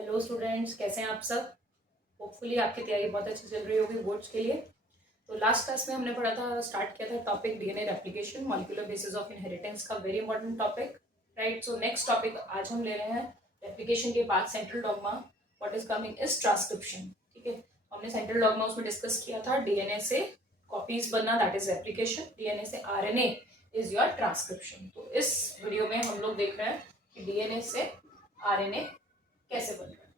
Hello students, कैसे हैं आप सब। होपफुली आपकी तैयारी बहुत अच्छी चल रही होगी बोर्ड्स के लिए। तो लास्ट क्लास में हमने पढ़ा था, स्टार्ट किया था topic DNA replication, molecular basis of inheritance का very important topic. Right, so next topic आज हम ले रहे हैं रेप्लिकेशन के बाद central dogma what is coming is transcription. ठीक है, हमने सेंट्रल डॉग्मा उसमें डिस्कस किया था डीएनए से कॉपीज बनना, दैट इज रेप्लिकेशन, डीएनए से आरएनए इज योर ट्रांसक्रिप्शन। तो इस वीडियो में हम लोग देख रहे हैं कि डीएनए से आरएनए कैसे बन रहा है।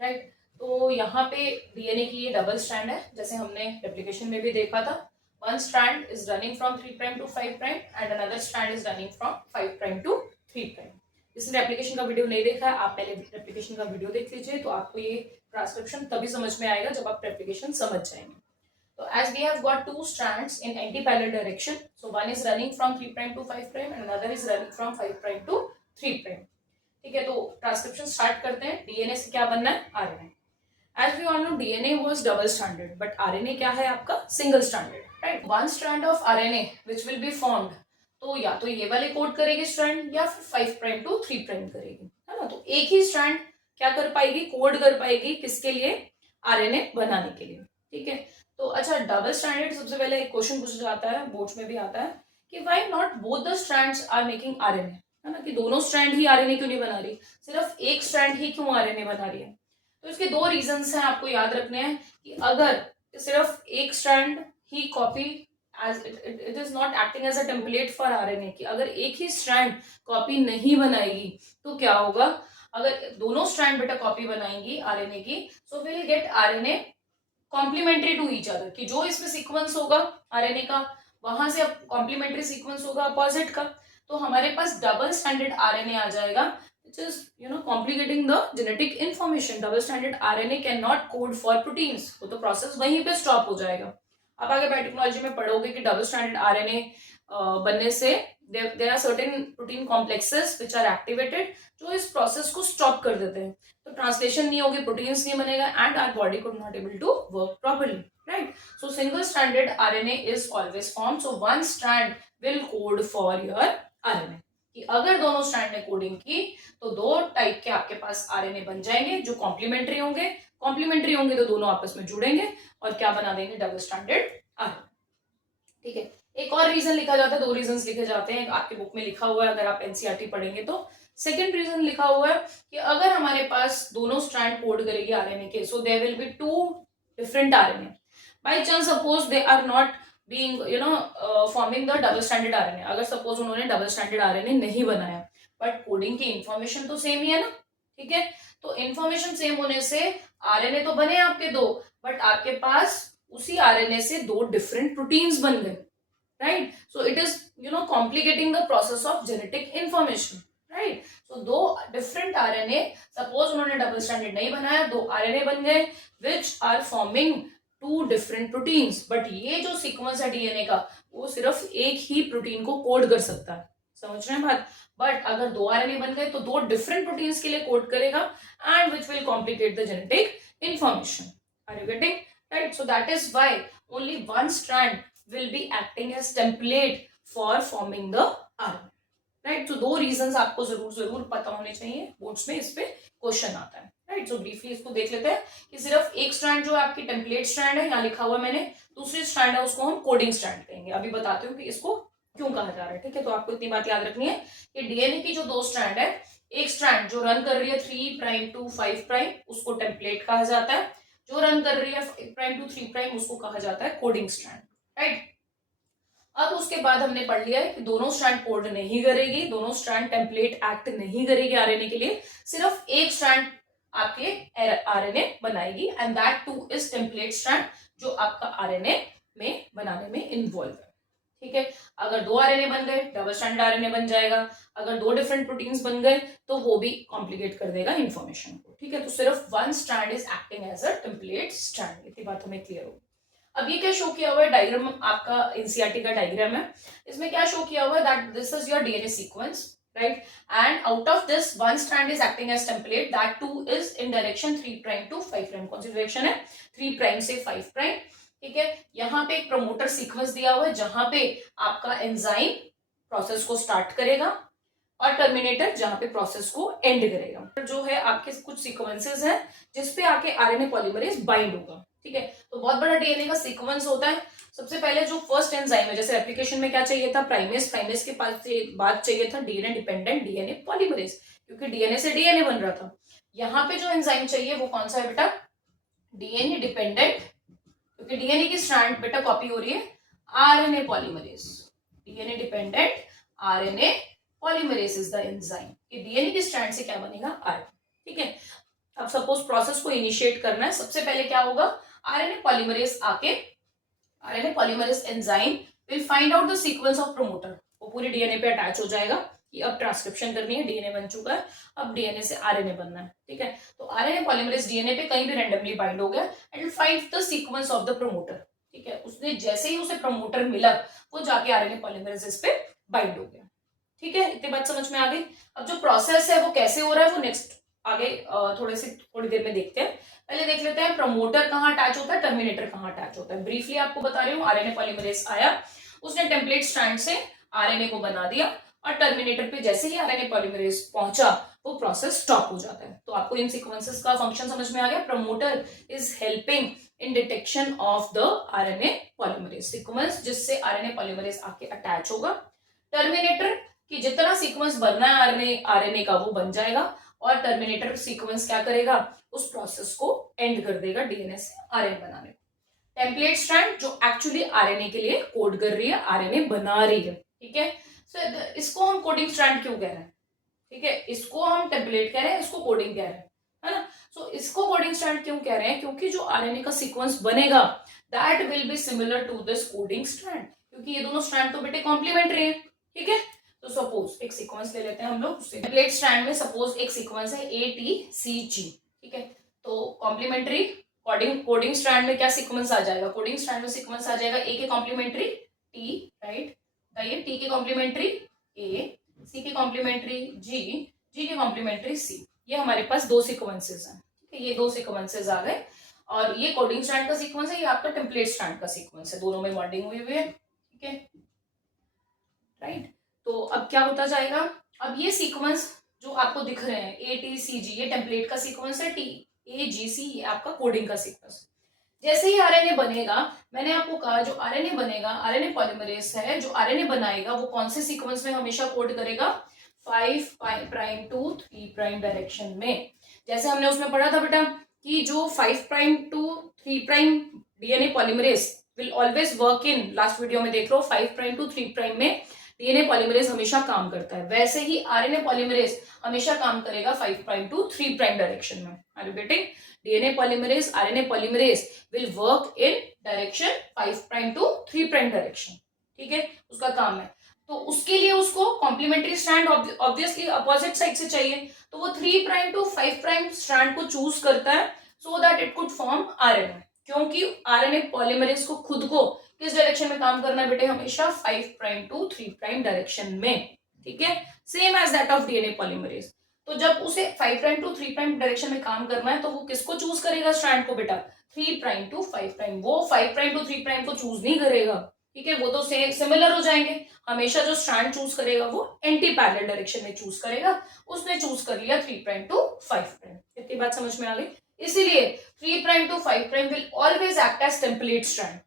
राइट, तो यहाँ पे डीएनए की ये डबल स्ट्रैंड है, जैसे हमने रेप्लिकेशन में भी देखा था। One strand is running from 3 prime to 5 prime and another strand is running from 5 prime to 3 prime. जिसने रेप्लिकेशन का वीडियो नहीं देखा है, आप पहले रेप्लिकेशन का वीडियो देख लीजिए, तो आपको ये ट्रांसक्रिप्शन तभी समझ में आएगा जब आप रेप्लिकेशन समझ जाएंगे। So as we have got two strands in anti-parallel direction, so one is running from 3 prime to 5 prime and another is running from 5 prime to 3 prime. ठीक है, तो ट्रांसक्रिप्शन स्टार्ट करते हैं। डीएनए से क्या बनना है? RNA. As we all know DNA was double stranded, but RNA क्या है आपका? Single stranded. Right, one strand of RNA which will be formed, तो या तो ये वाले कोड करेगी स्ट्रैंड या फिर 5 प्राइम टू 3 प्राइम करेगी, है ना। तो एक ही स्ट्रैंड क्या कर पाएगी? कोड कर पाएगी, किसके लिए? आरएनए बनाने के लिए। ठीक है, तो अच्छा, डबल स्ट्रैंडेड, सबसे पहले एक क्वेश्चन पूछा जाता है, बोर्ड्स में भी आता है कि why not both the strands are making RNA, है ना, कि दोनों स्ट्रैंड ही आरएनए क्यों नहीं बना रही, सिर्फ एक स्ट्रैंड ही क्यों आरएनए बना रही है। तो इसके दो रीजंस हैं, आपको याद रखने हैं कि अगर सिर्फ एक स्ट्रैंड ही copy as it is not acting as a template for RNA, की अगर एक ही स्ट्रैंड कॉपी नहीं बनाएगी तो क्या होगा? अगर दोनों स्ट्रैंड बेटा कॉपी बनाएंगी आरएनए की, so will get RNA complementary to each other, कि जो इसमें सीक्वेंस होगा आरएनए का, वहां से अब कॉम्प्लीमेंट्री सीक्वेंस होगा अपोजिट का। तो हमारे पास डबल स्टैंडर्ड आरएनए आ जाएगा, which is complicating the genetic information. Double stranded RNA cannot code for proteins, वो तो प्रोसेस वहीं पे स्टॉप हो जाएगा। आप आगे बायोटेक्नोलॉजी में पढ़ोगे कि डबल स्ट्रैंडेड आरएनए बनने से there are certain protein complexes which are activated, जो इस प्रोसेस को स्टॉप कर देते हैं। तो ट्रांसलेशन नहीं होगी, प्रोटीन्स नहीं बनेगा and our body could not able to work properly. Right, so single stranded RNA is always form, so one strand will code for your RNA. कि अगर दोनों स्ट्रैंड ने कोडिंग की तो दो टाइप के आपके पास आरएनए बन जाएंगे जो कॉम्प्लीमेंट्री होंगे। कॉम्प्लीमेंट्री होंगे तो दोनों आपस में जुड़ेंगे और क्या बना देंगे? Double standard RNA. ठीक है, एक और रीजन लिखा जाता है, दो रीजन लिखे जाते हैं, आपके बुक में लिखा हुआ है, अगर आप एनसीईआरटी पढ़ेंगे तो। सेकेंड रीजन लिखा हुआ है कि अगर हमारे पास दोनों स्ट्रैंड कोड करेगी आरएनए के, so there will be two different RNA. By chance suppose they are not being forming the double standard RNA, अगर सपोज उन्होंने डबल स्टैंडर्ड आरएनए नहीं बनाया, बट कोडिंग की इंफॉर्मेशन तो सेम ही है ना। ठीक है, तो इंफॉर्मेशन सेम होने से आरएनए तो बने आपके दो, बट आपके पास उसी आरएनए से दो डिफरेंट प्रोटीन्स बन गए। Right, so it is complicating the process of genetic information. Right, so दो डिफरेंट आरएनए, सपोज उन्होंने डबल स्टैंडर्ड नहीं बनाया, दो आरएनए बन गए which are forming two different proteins, but ये जो सीक्वेंस है डीएनए का, वो सिर्फ एक ही प्रोटीन को कोड कर सकता है। समझ रहे हैं बात? बट अगर दो आरएनए बन गए तो दो डिफरेंट प्रोटीन्स के लिए कोड करेगा and which will complicate the genetic information. Are you getting? Right, so that is why only one strand will be acting as template for forming the RNA. Right, तो दो reasons आपको जरूर पता होने चाहिए, बोर्ड्स में इस पे क्वेश्चन आता है। राइट, सो ब्रीफली इसको देख लेते हैं कि सिर्फ एक स्ट्रैंड जो आपकी टेम्पलेट स्ट्रैंड है, यहाँ लिखा हुआ मैंने, दूसरी स्ट्रैंड है उसको हम कोडिंग स्ट्रैंड कहेंगे। अभी बताती हूँ कि इसको क्यों कहा जा रहा है। ठीक है, तो आपको इतनी बात याद रखनी है कि डीएनए की जो दो स्ट्रैंड है, एक स्ट्रैंड जो रन कर रही है 3 प्राइम टू 5 प्राइम, उसको टेम्पलेट कहा जाता है। जो रन कर रही है 5 प्राइम टू 3 प्राइम, उसको कहा जाता है कोडिंग स्ट्रैंड। राइट, अब उसके बाद हमने पढ़ लिया है कि दोनों स्ट्रैंड कोड नहीं करेगी, दोनों स्ट्रैंड टेम्पलेट एक्ट नहीं करेगी आरएनए के लिए, सिर्फ एक स्ट्रैंड आपके आरएनए बनाएगी and that too is template strand, जो आपका आरएनए में बनाने में इन्वॉल्व है। ठीक है, अगर दो आरएनए बन गए, डबल स्ट्रैंड आरएनए बन जाएगा। अगर दो डिफरेंट प्रोटीन्स बन गए तो वो भी कॉम्प्लिकेट कर देगा इंफॉर्मेशन को। ठीक है, तो सिर्फ one strand is acting as a template strand. इतनी बात हमें क्लियर होगी। अब ये क्या शो किया हुआ है? डायग्राम आपका एनसीईआरटी का डायग्राम है। इसमें क्या शो किया हुआ है? That this is your DNA sequence, right, and out of this one strand is acting as template, that too is in direction 3 prime to 5 prime. कौन सी डायरेक्शन है? 3 प्राइम से 5 प्राइम। ठीक है, यहाँ पे एक प्रमोटर सीक्वेंस दिया हुआ है जहां पे आपका एंजाइम प्रोसेस को स्टार्ट करेगा। और टर्मिनेटर जहां पे प्रोसेस को एंड करेगा। जो है आपके कुछ सीक्वेंसेस हैं जिसपे आके आरएनए पॉलीमरेज बाइंड होगा। ठीक है, तो बहुत बड़ा डीएनए का सीक्वेंस होता है। सबसे पहले जो फर्स्ट एंजाइम है, जैसे एप्लीकेशन में क्या चाहिए था, प्राइमेस, प्राइमेस के पास बाद चाहिए था डीएनए डिपेंडेंट डीएनए पॉलीमरेज, क्योंकि डीएनए से डीएनए बन रहा था। यहाँ पे जो एंजाइम चाहिए वो कौन सा है बेटा, डीएनए डिपेंडेंट, क्योंकि डीएनए की स्ट्रैंड बेटा कॉपी हो रही है RNA polymerase. DNA dependent RNA polymerase is the enzyme. कि डीएनए की स्ट्रैंड से क्या बनेगा, आरएनए। ठीक है, अब सपोज प्रोसेस को इनिशिएट करना है, सबसे पहले क्या होगा, आरएनए पॉलीमरेज आके, RNA polymerase enzyme will find out the sequence of promoter. वो पूरे डीएनए पे अटैच हो जाएगा कि अब ट्रांसक्रिप्शन करनी है, डीएनए बन चुका है, अब डीएनए से आरएनए बनना है। ठीक है, तो आरएनए पॉलीमरेज डीएनए पे कहीं भी रैंडमली बाइंड हो गया and will find the sequence of the promoter. ठीक है, उसने जैसे ही उसे प्रमोटर मिला वो जाके आरएनए पॉलीमरेज पे बाइंड हो गया। ठीक है, इतनी बात समझ में आ गई। अब जो प्रोसेस है वो कैसे हो रहा है वो नेक्स्ट आगे थोड़ी देर में देखते हैं। पहले देख लेते हैं प्रमोटर कहाँ अटैच होता है, टर्मिनेटर कहाँ अटैच होता है। ब्रीफली आपको बता रही हूँ, आरएनए पॉलीमरेज आया, उसने टेम्पलेट स्ट्रैंड से आरएनए को बना दिया और टर्मिनेटर पे जैसे ही आरएनए पॉलीमरेज पहुंचा वो प्रोसेस स्टॉप हो जाता है। तो आपको इन सीक्वेंसेस का फंक्शन समझ में आ गया। Promoter is helping in detection of the RNA polymerase sequence, जिससे आरएनए पॉलीमरेज आके अटैच होगा। टर्मिनेटर कि जितना सीक्वेंस बनना है आरएनए का वो बन जाएगा और टर्मिनेटर सीक्वेंस क्या करेगा, उस प्रोसेस को एंड कर देगा डीएनए से आरएनए बनाने। टेम्पलेट स्ट्रैंड जो एक्चुअली आरएनए के लिए कोड कर रही है, आरएनए बना रही है। ठीक है, सो इसको हम कोडिंग स्ट्रैंड क्यों कह रहे हैं, ठीक है, इसको हम टेम्पलेट कह रहे हैं, इसको कोडिंग कह रहे हैं, है ना। सो इसको कोडिंग स्ट्रैंड क्यों कह रहे हैं, क्योंकि जो आरएनए का सीक्वेंस बनेगा that will be similar to this coding strand, क्योंकि ये दोनों स्ट्रैंड तो बेटे कॉम्प्लीमेंट्री है। ठीक है, तो सपोज एक सीक्वेंस ले लेते हैं हम लोग, टेम्पलेट स्ट्रैंड में सपोज एक सीक्वेंस है ATCG। ठीक है, तो कॉम्प्लीमेंट्री कोडिंग स्ट्रैंड में क्या सीक्वेंस आ जाएगा, कोडिंग स्ट्रैंड में सीक्वेंस आ जाएगा A के कॉम्प्लीमेंट्री T, राइट, बताइए, T के कॉम्प्लीमेंट्री A, C के कॉम्प्लीमेंट्री G, G के कॉम्प्लीमेंट्री C। ये हमारे पास दो सीक्वेंसेस हैं। ठीक है, ये दो सीक्वेंसेस आ गए और ये कोडिंग स्ट्रैंड का सीक्वेंस है, ये आपका टेम्पलेट स्ट्रैंड का सीक्वेंस है, दोनों में बॉन्डिंग हुई हुई है। ठीक है, राइट, तो अब क्या होता जाएगा, अब ये सीक्वेंस जो आपको दिख रहे हैं ATCG, ये टेम्पलेट का सीक्वेंस है, TAGC ये आपका कोडिंग का सीक्वेंस। जैसे ही आरएनए बनेगा, मैंने आपको कहा जो आरएनए बनेगा, आरएनए पॉलीमरेज है, जो आरएनए बनाएगा वो कौन से सीक्वेंस में हमेशा कोड करेगा, 5 प्राइम टू 3 प्राइम डायरेक्शन में। जैसे हमने उसमें पढ़ा था बेटा कि जो 5 prime to 3 prime DNA polymerase will always work in, last video में देख लो, 5 प्राइम टू 3 प्राइम में डीएनए पॉलीमरेज हमेशा काम करता है, वैसे ही आरएनए पॉलीमरेज हमेशा काम करेगा 5 प्राइम टू 3 प्राइम डायरेक्शन में। Are you getting? DNA polymerase, RNA polymerase will work in direction 5 prime to 3 prime direction. ठीक है, उसका काम है। तो उसके लिए उसको complementary strand obviously opposite side से चाहिए, तो वो 3 प्राइम टू 5 प्राइम स्ट्रैंड को चूज करता है so that it could form RNA, क्योंकि आरएनए पॉलीमरेज को खुद को किस डायरेक्शन में काम करना है बेटे, हमेशा 5 प्राइम टू 3 प्राइम डायरेक्शन में। ठीक है, same as that of DNA polymerase. तो जब उसे 5 प्राइम टू 3 प्राइम डायरेक्शन में काम करना है तो वो किसको चूज करेगा, स्ट्रैंड को बेटा, 3 प्राइम टू 5 प्राइम। वो 5 प्राइम टू 3 प्राइम को चूज नहीं करेगा। ठीक है, वो तो सिमिलर हो जाएंगे। हमेशा जो स्ट्रैंड चूज करेगा वो एंटी पैरेलल डायरेक्शन में चूज करेगा। उसने चूज कर लिया 3 प्राइम टू 5 प्राइम। इतनी बात समझ में आ गई? इसीलिए 3 prime to 5 prime will always act as template strand.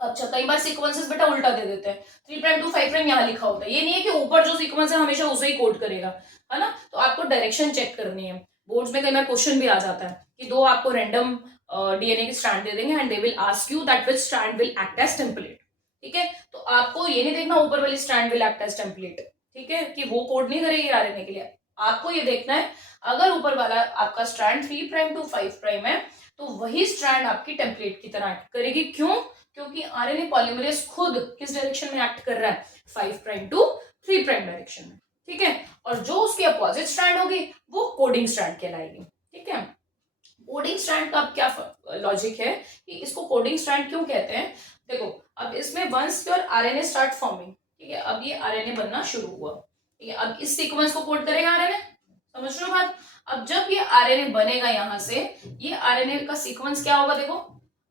अच्छा, कई बार सीक्वेंसेस बेटा उल्टा दे देते हैं, 3 प्राइम टू 5 प्राइम यहाँ लिखा होता है, ये नहीं है कि ऊपर जो सीक्वेंस है हमेशा उसे ही कोड करेगा, है ना। तो आपको डायरेक्शन चेक करनी है। बोर्ड्स में कई बार क्वेश्चन भी आ जाता है कि दो आपको रैंडम डीएनए के स्ट्रैंड दे देंगे and they will ask you that which strand will act as template. ठीक है, तो आपको ये नहीं देखना ऊपर वाली strand will act as template, ठीक है, कि वो कोड नहीं करेगी आरएनए के लिए। आपको ये देखना है अगर ऊपर वाला आपका स्ट्रैंड 3 प्राइम टू 5 प्राइम है तो वही स्ट्रैंड आपकी टेम्पलेट की तरह एक्ट करेगी। क्यों? क्योंकि आरएनए पॉलीमरेज खुद किस डायरेक्शन में एक्ट कर रहा है, 5 प्राइम टू 3 प्राइम डायरेक्शन में। ठीक है, और जो उसकी अपोजिट स्ट्रैंड होगी वो कोडिंग स्ट्रैंड कहलाएगी। ठीक है, कोडिंग स्ट्रैंड का क्या लॉजिक है कि इसको कोडिंग स्ट्रैंड क्यों कहते हैं? देखो, अब इसमें once your RNA start forming, ठीक है, अब ये आरएनए बनना शुरू हुआ, ठीक है, अब इस सीक्वेंस को कोड करेगा आरएनए, समझ रहे हो बात? अब जब ये आरएनए बनेगा यहां से, ये आरएनए का सीक्वेंस क्या होगा, देखो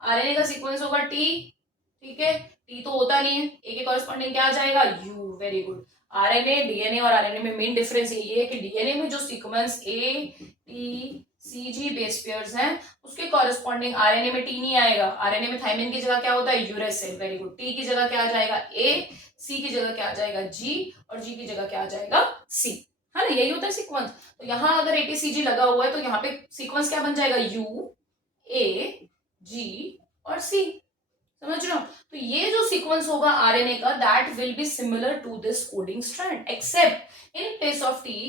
आरएनए का सीक्वेंस होगा टी, ठीक है, टी तो होता नहीं है, ए के कॉरेस्पॉन्डिंग क्या आ जाएगा, U, very good. RNA, DNA और आरएनए में मेन डिफरेंस ये है कि डीएनए में जो sequence A T C G base pairs हैं उसके कॉरेस्पॉन्डिंग आरएनए में टी नहीं आएगा। आरएनए में थाइमिन की जगह क्या होता है, यूरेसिल, वेरी गुड। टी की जगह क्या आ जाएगा, ए, सी की जगह क्या आ जाएगा, जी, और जी की जगह क्या आ जाएगा, सी, है ना, यही होता है सीक्वेंस। तो यहाँ अगर एटीसीजी लगा हुआ है तो यहाँ पे सीक्वेंस क्या बन जाएगा, यू, ए, जी और सी, समझ रहे हो। तो ये जो सीक्वेंस होगा आरएनए का, that will be similar to this coding strand, except in place of T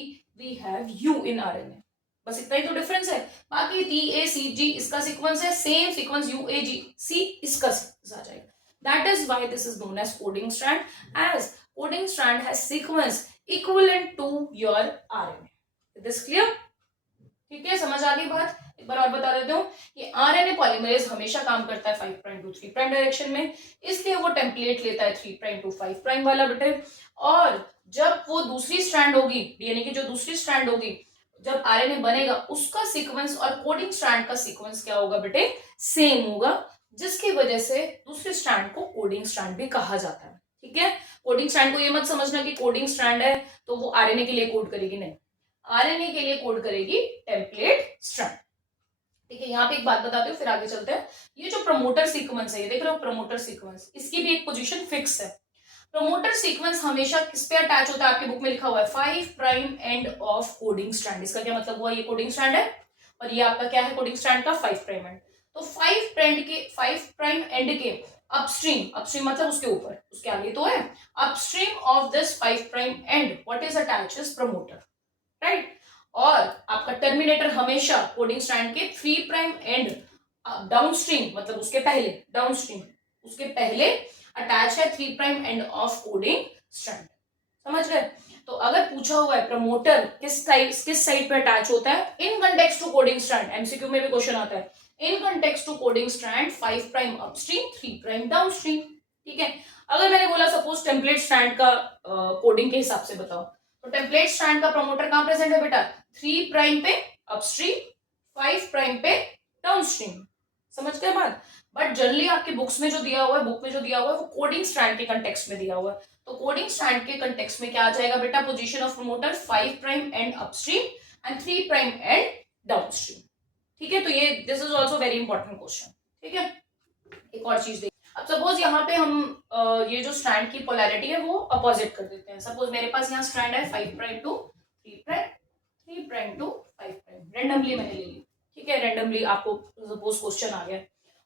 we have U in RNA. बस इतना ही तो डिफरेंस है। बाकी टी ए सी जी इसका सीक्वेंस है, same sequence U A G C इसका सीक्वेंस आ जाएगा। That is why this is known as coding strand, as coding strand has sequence equivalent to your RNA. This clear? ठीक है, समझ आ गई बात। एक बार और बता देता हूँ कि आरएनए पॉलीमरेज हमेशा काम करता है 5 प्राइम टू 3 प्राइम डायरेक्शन में, इसलिए वो टेम्पलेट लेता है 3 प्राइम टू 5 प्राइम वाला बेटे। और जब वो दूसरी स्ट्रैंड होगी, डीएनए की जो दूसरी स्ट्रैंड होगी, जब आरएनए बनेगा उसका सीक्वेंस और कोडिंग स्ट्रैंड का सीक्वेंस क्या होगा बेटे, सेम होगा, जिसकी वजह से दूसरे स्ट्रैंड को कोडिंग स्ट्रैंड भी कहा जाता है। ठीक है, कोडिंग स्ट्रैंड को ये मत समझना कि कोडिंग स्ट्रैंड है तो वो आरएनए के लिए कोड करेगी, नहीं, आरएनए के लिए कोड करेगी टेम्पलेट स्ट्रैंड। ठीक है, यहाँ पे एक बात बताती हूँ फिर आगे चलते हैं। ये जो प्रमोटर सीक्वेंस है, ये देख रहे हो प्रमोटर सीक्वेंस, इसकी भी एक पोजीशन फिक्स है। प्रमोटर सीक्वेंस हमेशा किस पे अटैच होता है, आपके बुक में लिखा हुआ है 5 prime end of coding strand. इसका क्या मतलब हुआ, ये कोडिंग स्ट्रैंड है और ये आपका क्या है, कोडिंग स्ट्रैंड का 5 प्राइम एंड। तो 5 प्राइम एंड के अपस्ट्रीम, अपस्ट्रीम मतलब उसके ऊपर, उसके आगे तो है, upstream of this 5 prime and what is attached is promoter, right. और आपका टर्मिनेटर हमेशा कोडिंग स्ट्रैंड के 3 प्राइम एंड डाउनस्ट्रीम मतलब उसके पहले, डाउनस्ट्रीम उसके पहले अटैच है 3 prime end of coding strand, समझ गए। तो अगर पूछा हुआ है प्रमोटर किस साइड पे अटैच होता है in context to coding strand, MCQ में भी क्वेश्चन आता है, in context to coding strand 5 prime upstream 3 prime downstream. ठीक है, अगर मैंने बोला सपोज टेम्पलेट स्ट्रैंड का कोडिंग के हिसाब से बताओ, तो टेम्पलेट स्ट्रैंड का प्रमोटर कहां प्रेजेंट है बेटा, 3 प्राइम पे अपस्ट्रीम 5 प्राइम पे डाउनस्ट्रीम, समझ गए बात। बट जनरली आपके बुक्स में जो दिया हुआ है, बुक में जो दिया हुआ है वो कोडिंग स्ट्रैंड के कंटेक्स्ट में दिया हुआ है। तो कोडिंग स्ट्रैंड के कंटेक्स्ट में क्या आ जाएगा बेटा, position of promoter 5 prime and upstream and 3 prime and downstream. ठीक है, तो ये this is also very important question. ठीक है, एक और चीज देखिए, अब सपोज यहाँ पे हम ये जो स्ट्रैंड की पोलैरिटी है वो अपोजिट कर देते हैं। सपोज मेरे पास यहाँ स्ट्रैंड है 5 prime to 3 prime, 3 prime to 5 prime, randomly मैंने ले ली। ठीक है, रेंडमली आपको सपोज क्वेश्चन आ गया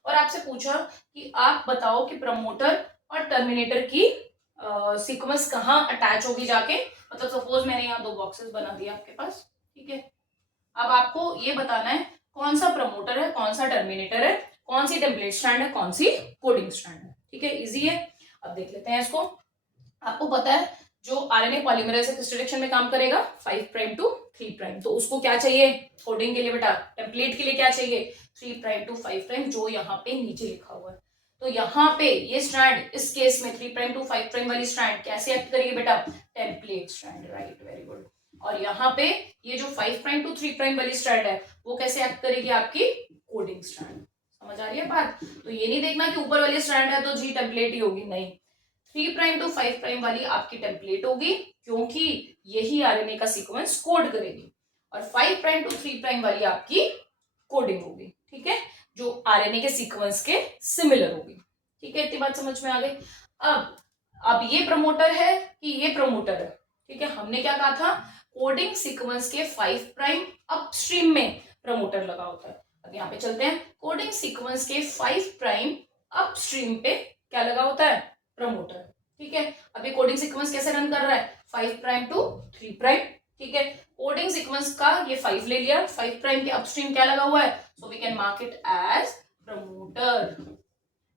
और आपसे पूछा कि आप बताओ कि प्रमोटर और टर्मिनेटर की सीक्वेंस कहाँ अटैच होगी जाके, मतलब सपोज मैंने यहाँ 2 बॉक्सेस बना दिया आपके पास। ठीक है, अब आपको ये बताना है कौन सा प्रमोटर है, कौन सा टर्मिनेटर है, कौन सी टेम्पलेट स्ट्रैंड है, कौन सी कोडिंग स्ट्रैंड है। ठीक है, इजी है। अब देख लेते हैं इसको। आपको पता है जो आरएनए पॉलीमरेज किस डायरेक्शन में काम करेगा, 5 प्राइम टू 3 प्राइम। तो उसको क्या चाहिए कोडिंग के लिए बेटा, टेम्पलेट के लिए क्या चाहिए, 3 प्राइम टू 5 प्राइम, जो यहाँ पे नीचे लिखा हुआ है। तो यहाँ पे ये स्ट्रैंड इस केस में 3 प्राइम टू 5 प्राइम वाली स्ट्रैंड कैसे एक्ट करेगी बेटा, template strand, right, very good. और यहाँ पे ये जो 5 प्राइम टू 3 प्राइम वाली स्ट्रैंड है वो कैसे एक्ट करेगी, आपकी कोडिंग स्ट्रैंड। समझ आ रही है बात। तो ये नहीं देखना कि ऊपर वाली स्ट्रैंड है तो जी टेम्पलेट ही होगी, नहीं, 3 प्राइम टू 5 प्राइम वाली आपकी टेम्पलेट होगी क्योंकि यही आरएनए का सीक्वेंस कोड करेगी, और 5 प्राइम टू 3 प्राइम वाली आपकी कोडिंग होगी। ठीक है, जो आरएनए के सीक्वेंस के सिमिलर होगी। ठीक है, इतनी बात समझ में आ गई। अब ये प्रमोटर है कि ये प्रमोटर है। ठीक है, हमने क्या कहा था, कोडिंग सीक्वेंस के 5 प्राइम अपस्ट्रीम में प्रमोटर लगा होता है। अब यहाँ पे चलते हैं, कोडिंग सीक्वेंस के 5 प्राइम अपस्ट्रीम पे क्या लगा होता है, प्रमोटर। ठीक है, अभी कोडिंग सीक्वेंस कैसे रन कर रहा है, 5 प्राइम टू 3 प्राइम। ठीक है, कोडिंग सीक्वेंस का ये 5 ले लिया, 5 प्राइम के अपस्ट्रीम क्या लगा हुआ है, so we can mark it as promoter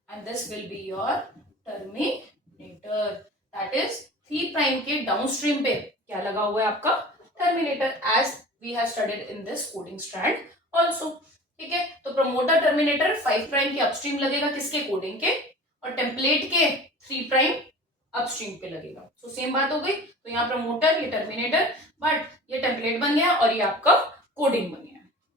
and this will be your terminator. That is 3 prime के डाउनस्ट्रीम पे क्या लगा हुआ है, आपका terminator, as we have studied in this coding strand also. ठीक है, तो प्रमोटर टर्मिनेटर 5 प्राइम के अपस्ट्रीम लगेगा, किसके, कोडिंग के, और टेम्पलेट के 3 प्राइम अपस्ट्रीम पे लगेगा। सो सेम बात हो गई। तो यहाँ प्रमोटर, ये टर्मिनेटर, बट ये टेम्पलेट बन गया और ये आपका कोडिंग बन गया।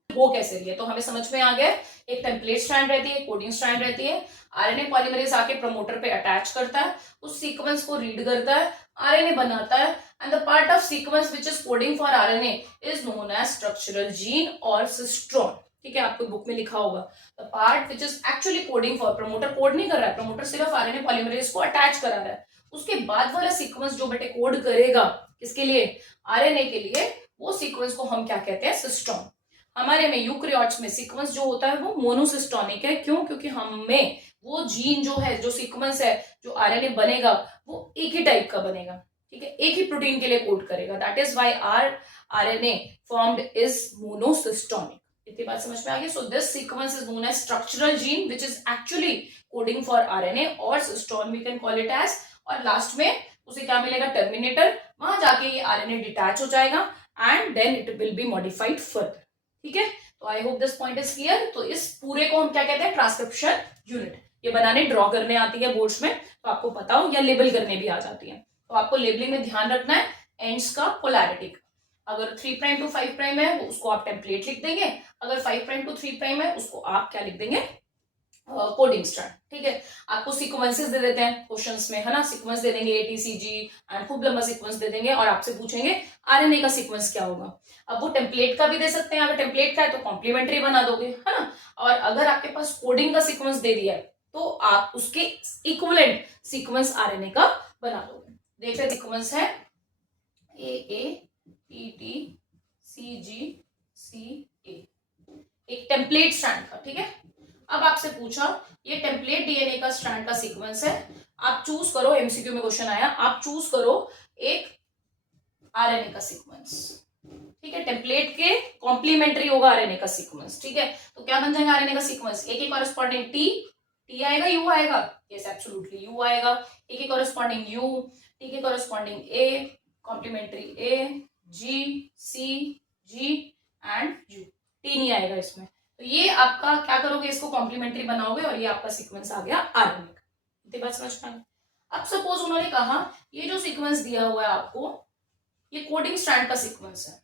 वो कैसे लिया तो हमें समझ में आ गया, एक टेम्पलेट स्ट्रैंड रहती है, कोडिंग स्ट्रैंड रहती है, आरएनए पॉलीमरेज आके प्रमोटर पे अटैच करता है, उस सीक्वेंस को रीड करता है, आरएनए बनाता है, and the part of sequence which is coding for RNA is known as structural gene और सिस्ट्रॉन। ठीक है, आपको बुक में लिखा होगा the part which is actually coding for, promoter code नहीं कर रहा है, प्रमोटर सिर्फ आरएनए पॉलीमरेज को अटैच करा रहा है, उसके बाद वाला सीक्वेंस जो बेटे कोड करेगा किसके लिए, आरएनए के लिए, वो सीक्वेंस को हम क्या कहते हैं, सिस्ट्रॉन। हमारे में यूकैरियोट्स में सीक्वेंस जो होता है वो मोनोसिस्टोनिक है, क्यों, क्योंकि हमें वो जीन जो है, जो सीक्वेंस है, जो आरएनए बनेगा वो एक ही टाइप का बनेगा, ठीक है, एक ही प्रोटीन के लिए कोड करेगा, that is why are RNA formed is monocistronic. इतनी बात समझ में आ गई। So this sequence is known as structural gene which is actually coding for RNA, और cistron we can call it as, और लास्ट में उसे क्या मिलेगा, टर्मिनेटर, वहां जाके ये आरएनए डिटैच हो जाएगा and then it will be modified further. ठीक है, तो I hope this point is clear. तो इस पूरे को हम क्या कहते हैं, ट्रांसक्रिप्शन यूनिट। ये बनाने ड्रॉ करने आती है बोर्ड्स में, तो आपको पता हो, या लेबल करने भी आ जाती है। तो आपको लेबलिंग में ध्यान रखना है एंड्स का, पोलैरिटी का। अगर 3' टू 5' है उसको आप टेम्पलेट लिख देंगे, अगर 5' टू 3' है उसको आप क्या लिख देंगे, कोडिंग स्ट्रैंड। ठीक है, आपको सीक्वेंसेस दे देते हैं क्वेश्चंस में, है ना, सीक्वेंस दे देंगे ATCG एंड खूब लंबा सीक्वेंस दे देंगे, और आपसे पूछेंगे आरएनए का सीक्वेंस क्या होगा। अब वो टेम्पलेट का भी दे सकते हैं, अगर टेम्पलेट का है तो कॉम्प्लीमेंट्री बना दोगे, है ना, और अगर आपके पास कोडिंग का सीक्वेंस दे दिया है तो आप उसके इक्विवेलेंट सीक्वेंस आरएनए का बना दोगे। देख रहे सीक्वेंस है AATTCGCA, एक टेम्पलेट स्ट्रैंड का। ठीक है, अब आपसे पूछा ये टेम्पलेट डीएनए का स्ट्रैंड का सीक्वेंस है, आप चूज करो, एमसीक्यू में क्वेश्चन आया, आप चूज करो एक आरएनए का सीक्वेंस। ठीक है, टेम्पलेट के कॉम्प्लीमेंट्री होगा आरएनए का सीक्वेंस। ठीक है, तो क्या बन जाएगा आरएनए का सीक्वेंस, ए के कॉरेस्पॉन्डिंग टी आएगा, यू आएगा, यस एब्सोल्युटली यू आएगा, ए के कॉरेस्पॉन्डिंग यू, टी के corresponding A, complementary A, G, C, G and U, T नहीं आएगा इसमें। तो ये आपका क्या करोगे, इसको कॉम्प्लीमेंट्री बनाओगे और ये आपका सीक्वेंस आ गया आरएनए का। इतनी बात समझ में। अब सपोज उन्होंने कहा ये जो सीक्वेंस दिया हुआ है आपको, ये कोडिंग स्ट्रैंड का सीक्वेंस है।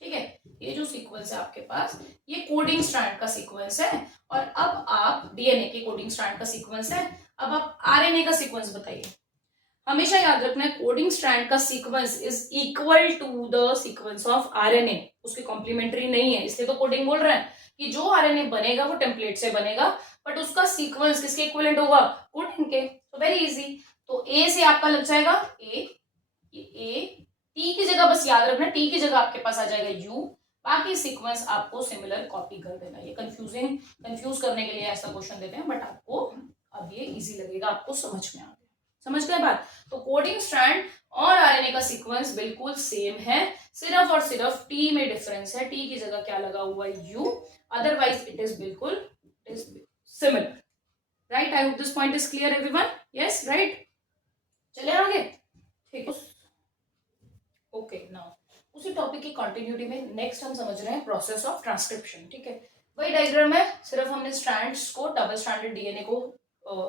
ठीक है, ये जो सीक्वेंस है आपके पास, ये कोडिंग स्ट्रैंड का सीक्वेंस है, और अब आप डीएनए के कोडिंग स्ट्रैंड का सीक्वेंस है, अब आप आरएनए का सीक्वेंस बताइए। हमेशा याद रखना है कोडिंग स्ट्रैंड का sequence is equal to the sequence of RNA, उसके कॉम्प्लीमेंट्री नहीं है, इसलिए तो कोडिंग बोल रहे हैं कि जो आरएनए बनेगा वो टेम्पलेट से बनेगा, बट उसका सीक्वेंस किसके इक्विवेलेंट होगा, कोडिंग के। तो वेरी इजी, तो ए से आपका लग जाएगा ए, टी की जगह बस याद रखना, टी की जगह आपके पास आ जाएगा यू, बाकी सीक्वेंस आपको सिमिलर कॉपी कर देना। ये कंफ्यूज करने के लिए ऐसा क्वेश्चन देते हैं, बट आपको अब ये इजी लगेगा, आपको समझ में आ गया, समझ गए बात। तो कोडिंग स्ट्रैंड और आरएनए का सीक्वेंस बिल्कुल सेम है, सिर्फ और सिर्फ टी में डिफरेंस है, टी की जगह क्या लगा हुआ है, यू, अदरवाइज इट इज बिल्कुल similar. Right, I hope this point is clear everyone, yes right. चले आगे, ठीक है, ओके नाउ उसी टॉपिक की कंटिन्यूटी में नेक्स्ट हम समझ रहे हैं प्रोसेस ऑफ ट्रांसक्रिप्शन। ठीक है, वही डायग्राम है, सिर्फ हमने स्ट्रैंड्स को, डबल स्ट्रैंडेड डीएनए को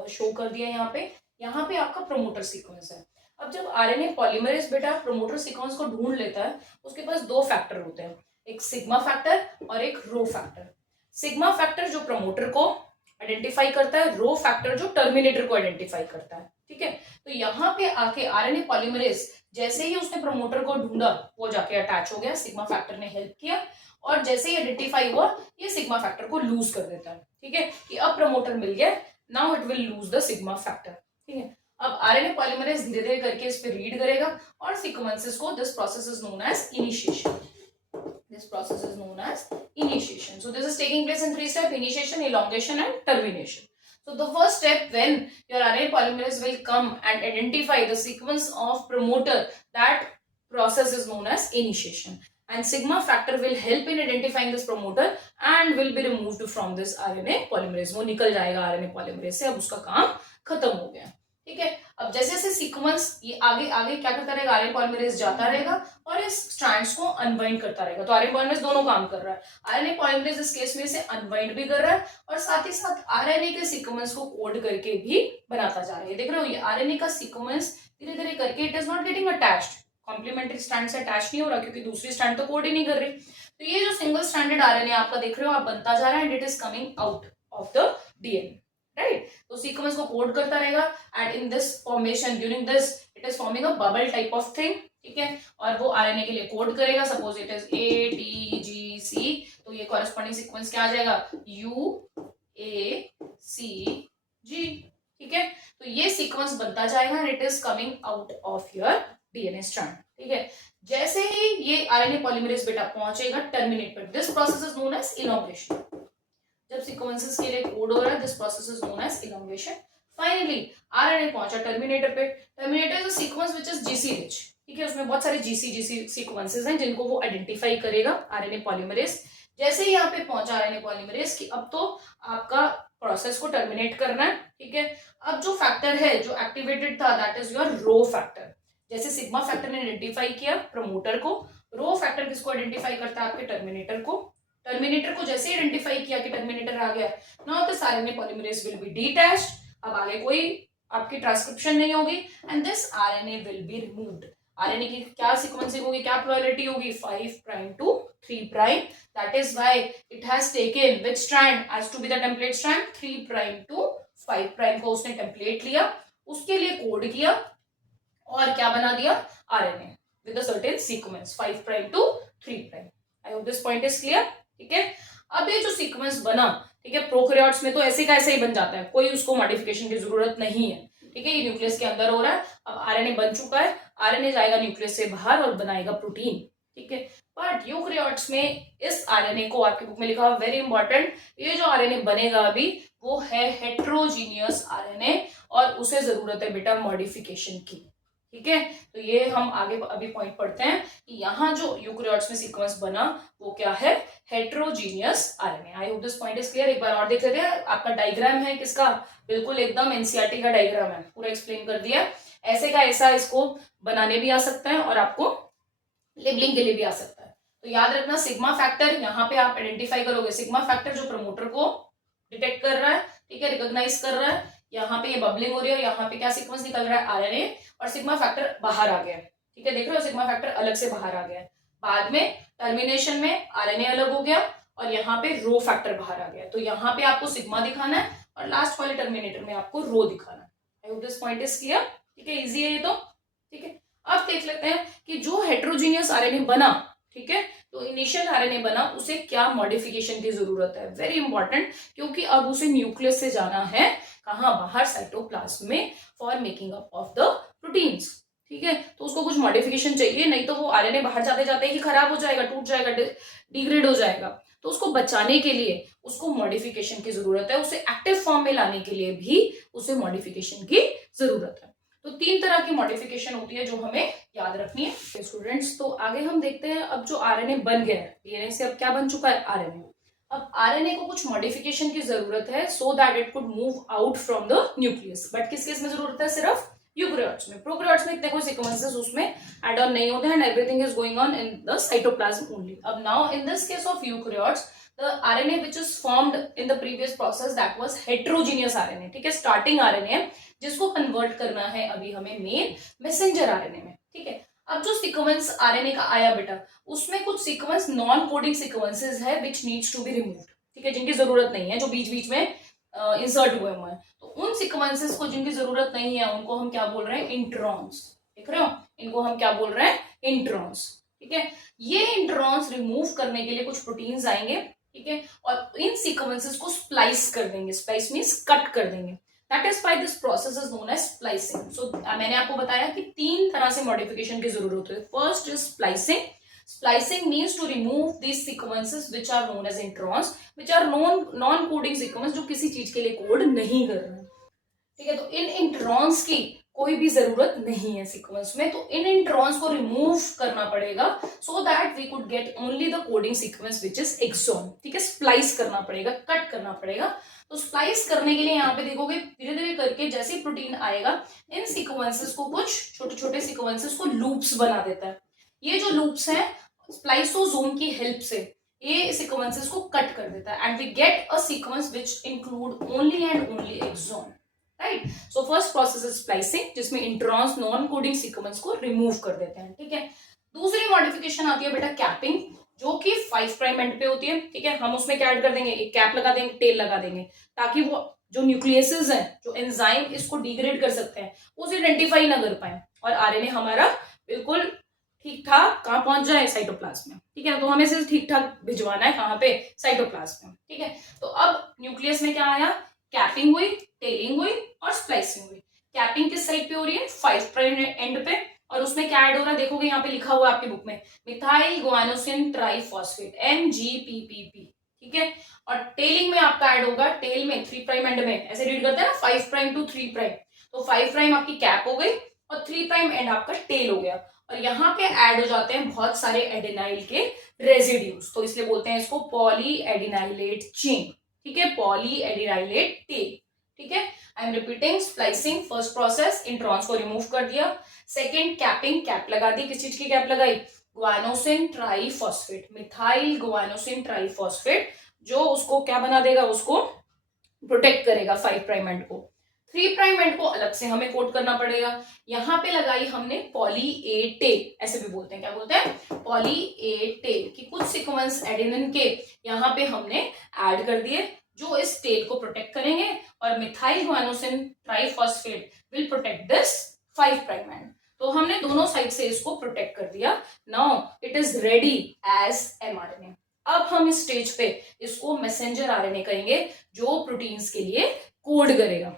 शो कर दिया यहाँ पे आपका प्रोमोटर सीक्वेंस है। अब जब आरएनए पॉलीमरेज बेटा प्रोमोटर सीक्वेंस को ढूंढ लेता है, उसके पास दो फैक्टर होते हैं, एक सिग्मा फैक्टर और एक रो फैक्टर। सिग्मा फैक्टर जो प्रमोटर को आइडेंटिफाई करता है, रो फैक्टर जो टर्मिनेटर को आइडेंटिफाई करता है। ठीक है, तो यहाँ पे आके आरएनए पॉलीमरेज जैसे ही उसने प्रमोटर को ढूंढा वो जाके अटैच हो गया, सिग्मा फैक्टर ने हेल्प किया, और जैसे ही आइडेंटिफाई हुआ ये सिग्मा फैक्टर को लूज कर देता है। ठीक है, कि अब प्रमोटर मिल गया, now it will lose the sigma factor. ठीक है, अब आरएनए पॉलीमरेज धीरे धीरे करके इस पे रीड करेगा और सीक्वेंसेस को, this process is known as initiation, this process is known as initiation. So this is taking place in 3 steps: initiation, elongation and termination. So the first step, when your RNA polymerase will come and identify the sequence of promoter, that process is known as initiation, and sigma factor will help in identifying this promoter and will be removed from this RNA polymerase. वो निकल जाएगा RNA polymerase से, अब उसका काम खत्म हो गया। ठीक है, अब जैसे जैसे सीक्वेंस ये आगे आगे क्या करता रहेगा, आरएनए पॉलीमरेज जाता रहेगा और इस स्ट्रैंड्स को अनबाइंड करता रहेगा। तो आरएनए पॉलीमरेज दोनों काम कर रहा है, आरएनए पॉलीमरेज इस केस में से अनबाइंड भी कर रहा है और साथ ही साथ आरएनए के सीक्वेंस को कोड करके भी बनाता जा रहा है। देख रहे हो, ये आरएनए का सीक्वेंस धीरे धीरे करके it is not getting attached, complementary strand से अटैच नहीं हो रहा, क्योंकि दूसरी स्ट्रैंड तो कोड ही नहीं कर रही। तो ये जो सिंगल स्ट्रैंडेड आरएनए आपका देख रहे हो आप बनता जा रहा है, and it is coming out of the DNA, right. तो सीक्वेंस को कोड करता रहेगा, and in this formation during this it is forming a bubble type of thing, ठीक है, और वो आरएनए के लिए कोड करेगा, सपोज इट इज ATGC, तो ये कॉरेस्पॉन्डिंग सीक्वेंस क्या आ जाएगा, UACG, ठीक है। तो ये सीक्वेंस बनता जाएगा and it is coming out of your DNA strand, ठीक है। जैसे ही ये आरएनए पॉलीमरेज बेटा पहुंचेगा टर्मिनेट पर, this process is known as elongation. जब सीक्वेंसेस के लिए कोड हो रहा है, this process is known as elongation. Finally RNA पहुंचा टर्मिनेटर पे। Terminator is a sequence which is GC rich, ठीक है, उसमें बहुत सारे जीसी सीक्वेंसेस हैं जिनको वो आइडेंटिफाई करेगा आरएनए पॉलीमरेज। जैसे ही यहाँ पे पहुंचा आरएनए पॉलीमरेज कि अब तो आपका प्रोसेस को टर्मिनेट करना है, ठीक है। अब जो फैक्टर है जो एक्टिवेटेड था that is your rho factor. जैसे सिग्मा फैक्टर ने आइडेंटिफाई किया प्रमोटर को, रो फैक्टर किसको आइडेंटिफाई करता है, आपके टर्मिनेटर को। टर्मिनेटर को जैसे आइडेंटिफाई किया कि टर्मिनेटर आ गया, now this RNA polymerase will be detached, अब आगे कोई आपकी ट्रांसक्रिप्शन नहीं होगी and this RNA will be removed. RNA की क्या सीक्वेंसिंग होगी, क्या प्रोबेबिलिटी होगी, 5 prime to 3 prime, that is why it has taken which strand as to be the template strand, 3 prime to 5 prime को उसने टेम्पलेट लिया, उसके लिए कोड किया और क्या बना दिया, RNA with a certain sequence 5 prime to 3 prime. I hope this point is clear, ठीक है। अब ये जो सीक्वेंस बना, ठीक है, प्रोकैरियोट्स में तो ऐसे का ऐसे ही बन जाता है, कोई उसको मॉडिफिकेशन की जरूरत नहीं है, ठीक है। ये न्यूक्लियस के अंदर हो रहा है, अब आरएनए बन चुका है, आरएनए जाएगा न्यूक्लियस से बाहर और बनाएगा प्रोटीन, ठीक है। बट यूकैरियोट्स में इस आरएनए को, आपकी बुक में लिखा हुआ वेरी इंपॉर्टेंट, ये जो आरएनए बनेगा अभी वो है हेट्रोजीनियस आरएनए और उसे जरूरत है बेटा मॉडिफिकेशन की, ठीक है। तो ये हम आगे अभी पॉइंट पढ़ते हैं कि यहाँ जो यूकैरियोट्स में सीक्वेंस बना वो क्या है, heterogeneous RNA. I hope this point is clear. एक बार और देख लेते हैं, आपका डायग्राम है किसका, बिल्कुल एकदम एनसीईआरटी का डायग्राम है, पूरा एक्सप्लेन कर दिया। ऐसे का ऐसा इसको बनाने भी आ सकता है और आपको लेबलिंग के लिए भी आ सकता है। तो याद रखना सिग्मा फैक्टर, यहाँ पे आप आइडेंटिफाई करोगे सिग्मा फैक्टर जो प्रमोटर को डिटेक्ट कर रहा है, ठीक है, रिकॉग्नाइज कर रहा है। यहाँ पे ये बबलिंग हो रही है और यहाँ पे क्या सीक्वेंस निकल रहा है, आरएनए, और सिग्मा फैक्टर बाहर आ गया, ठीक है, देख रहे हो सिग्मा फैक्टर अलग से बाहर आ गया। बाद में टर्मिनेशन में आरएनए अलग हो गया और यहाँ पे रो फैक्टर बाहर आ गया। तो यहाँ पे आपको सिग्मा दिखाना है और लास्ट वाले टर्मिनेटर में आपको रो दिखाना है। आई hope this point is clear, ठीक है, इजी है ये तो, ठीक है। अब देख लेते हैं कि जो हेट्रोजीनियस आरएनए बना, ठीक है, तो इनिशियल आरएनए बना उसे क्या मॉडिफिकेशन की जरूरत है, वेरी इंपॉर्टेंट, क्योंकि अब उसे न्यूक्लियस से जाना है कहाँ, बाहर साइटोप्लाज्म में for making up of the proteins, ठीक है। तो उसको कुछ मॉडिफिकेशन चाहिए, नहीं तो वो आरएनए बाहर जाते जाते ही खराब हो जाएगा, टूट जाएगा, डिग्रेड हो जाएगा। तो उसको बचाने के लिए उसको मॉडिफिकेशन की जरूरत है, उसे एक्टिव फॉर्म में लाने के लिए भी उसे मॉडिफिकेशन की जरूरत है। तो 3 तरह की मॉडिफिकेशन होती है जो हमें याद रखनी है स्टूडेंट्स। तो आगे हम देखते हैं, अब जो आरएनए बन गया है, डीएनए से अब क्या बन चुका है, आरएनए। अब आरएनए को कुछ मॉडिफिकेशन की जरूरत है so that it could move out from the nucleus. But किस केस में जरूरत है, सिर्फ यूकैरियोट्स में। प्रोकैरियोट्स में इतने कोई सीक्वेंसेस उसमें एड ऑन नहीं होते हैं, everything is going on in the cytoplasm only. अब now in this case of eukaryotes the RNA which is formed in the previous process that was heterogeneous RNA, ठीक है, स्टार्टिंग RNA जिसको convert करना है अभी हमें मेन मैसेंजर RNA में, ठीक है। अब जो सीक्वेंस RNA का आया बेटा, उसमें कुछ सीक्वेंस नॉन कोडिंग सीक्वेंसेस है which needs to be removed, ठीक है, जिनकी जरूरत नहीं है, जो बीच बीच में इंसर्ट हुए हुए हैं। तो उन सीक्वेंसेस को जिनकी जरूरत नहीं है उनको हम क्या बोल रहे हैं, इंट्रॉन्स, देख रहे हो, इनको हम क्या बोल रहे हैं, इंट्रॉन्स, ठीक है। ये इंट्रॉन्स रिमूव करने के लिए कुछ प्रोटीन्स आएंगे, ठीक है, और इन सीक्वेंसेस को स्प्लाइस कर देंगे, स्प्लाइस मींस कट कर देंगे, that is why this process is known as splicing. सो मैंने आपको बताया कि 3 तरह से मॉडिफिकेशन की जरूरत है। First is splicing, splicing means to remove these sequences which are known as introns, which are non coding sequence, जो किसी चीज के लिए कोड नहीं कर रहे, ठीक है। तो इन इंट्रॉन्स की कोई भी जरूरत नहीं है सीक्वेंस में, तो इन इंट्रॉन्स को रिमूव करना पड़ेगा so that we could get only the coding sequence which is exon, ठीक है। स्प्लाइस करना पड़ेगा, कट करना पड़ेगा। तो स्प्लाइस करने के लिए यहाँ पे देखोगे धीरे धीरे करके जैसे प्रोटीन आएगा, इन सीक्वेंसेस को, कुछ छोटे छोटे सीक्वेंसेस को लूप्स बना देता है। ये जो लूप्स हैं स्प्लाइसोसोम की हेल्प से ये सीक्वेंसेस को कट कर देता है and we get a sequence which include only and only exon, right. So first process is splicing, जिसमें इंट्रॉन्स नॉन कोडिंग सीक्वेंस को रिमूव कर देते हैं, ठीक है। दूसरी मॉडिफिकेशन आती है बेटा कैपिंग, जो कि 5 प्राइम एंड पे होती है, ठीक है। हम उसमें क्या ऐड कर देंगे, एक कैप लगा देंगे, टेल लगा देंगे, ताकि वो जो न्यूक्लियसेस हैं, जो एंजाइम इसको डिग्रेड कर सकते हैं, उसे आइडेंटिफाई ना कर पाए, और आरएनए हमारा बिल्कुल ठीक ठाक कहाँ पहुंच जाए, साइटोप्लाज्म में। ठीक है, तो हमें सिर्फ ठीक ठाक भिजवाना है कहाँ पे, साइटोप्लाज्म में। ठीक है, तो अब न्यूक्लियस में क्या आया, कैपिंग हुई, टेलिंग हुई और स्प्लाइसिंग हुई। कैपिंग किस साइड पे हो रही है, 5 प्राइम एंड पे, और उसमें क्या ऐड हो रहा है देखोगे यहाँ पे लिखा हुआ है आपकी बुक में, मिथाइल गुआनोसिन ट्राइफॉस्फेट, MGPPP। ठीक है, और टेलिंग में आपका ऐड होगा, टेल में 3 प्राइम एंड में ऐसे रीड करते हैं ना, 5 प्राइम टू 3 प्राइम, तो 5 प्राइम आपकी कैप हो गई और 3 प्राइम एंड आपका टेल हो गया, और यहाँ पे ऐड हो जाते हैं बहुत सारे एडेनाइल के रेजिड्यूज, तो इसलिए बोलते हैं इसको पॉली एडिनाइलेट चेन। ठीक है, पॉली एडिनाइलेट टेल। ठीक है, I am repeating, splicing first process, introns को रिमूव कर दिया। सेकेंड, कैपिंग, कैप लगा दी, किस चीज की कैप लगाई, guanosine triphosphate, methyl guanosine triphosphate, जो उसको क्या बना देगा, उसको प्रोटेक्ट करेगा 5 प्राइम एंड को। 3 प्राइम एंड को अलग से हमें कोट करना पड़ेगा, यहां पे लगाई हमने पॉली ए टेल, ऐसे भी बोलते हैं, क्या बोलते हैं, पॉली ए टेल, कि कुछ सीक्वेंस एडेनिन के यहाँ पे हमने ऐड कर दिए जो इस टेल को प्रोटेक्ट करेंगे, और methyl guanosine triphosphate will protect this 5 prime end. तो हमने दोनों साइड से इसको प्रोटेक्ट कर दिया। Now it is ready as mRNA। अब हम इस स्टेज पे इसको मैसेंजर आरएनए करेंगे, जो प्रोटीन्स के लिए कोड करेगा।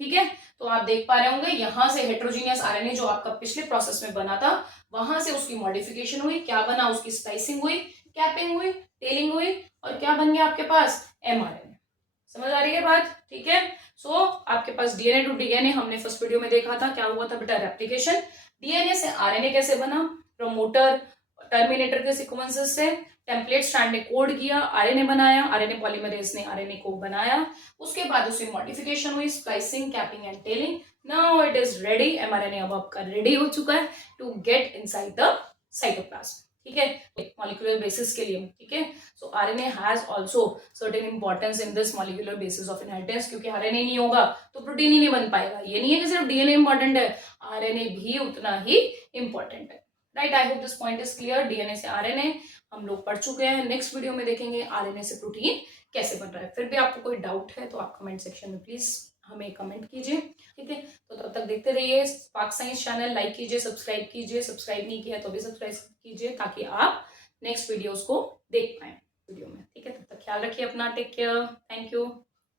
ठीक है, तो आप देख पा रहे होंगे यहां से हेट्रोजीनियस आरएनए जो आपका पिछले प्रोसेस में बना था, वहां से उसकी मॉडिफिकेशन हुई, क्या बना, उसकी स्प्लाइसिंग हुई, कैपिंग हुई, टेलिंग हुई, और क्या बन गया आपके पास, mRNA। समझ आ रही है बात? ठीक है, सो आपके पास डीएनए टू डीएनए हमने फर्स्ट वीडियो में देखा था, क्या हुआ था बेटा, रेप्लिकेशन। डीएनए से आरएनए कैसे बना, प्रमोटर टर्मिनेटर के सीक्वेंसेस से टेम्पलेट स्ट्रैंड ने कोड किया, आरएनए बनाया, आरएनए पॉलीमरेज ने आरएनए को बनाया, उसके बाद उसकी मॉडिफिकेशन हुई, splicing, capping and tailing. Now it is ready, mRNA अब आपका रेडी हो चुका है to get inside the cytoplasm. ठीक है, मॉलिक्यूलर बेसिस के लिए। ठीक है, so RNA has also certain importance in this molecular basis of inheritance, क्योंकि आरएनए नहीं होगा तो प्रोटीन ही नहीं बन पाएगा। ये नहीं है कि सिर्फ डीएनए इंपॉर्टेंट है, आरएनए भी उतना ही इंपॉर्टेंट है। Right, I hope this point is clear. DNA से आरएनए हम लोग पढ़ चुके हैं, नेक्स्ट वीडियो में देखेंगे आरएनए से प्रोटीन कैसे बन रहा है। फिर भी आपको कोई डाउट है तो आप कमेंट सेक्शन में प्लीज हमें कमेंट कीजिए। ठीक है, तो तब तक देखते रहिए स्पार्क साइंस चैनल, लाइक कीजिए, सब्सक्राइब कीजिए, सब्सक्राइब नहीं किया तो भी सब्सक्राइब कीजिए, ताकि आप नेक्स्ट वीडियोस को देख पाए वीडियो में। ठीक है, तब तक ख्याल रखिए अपना, टेक केयर, थैंक यू।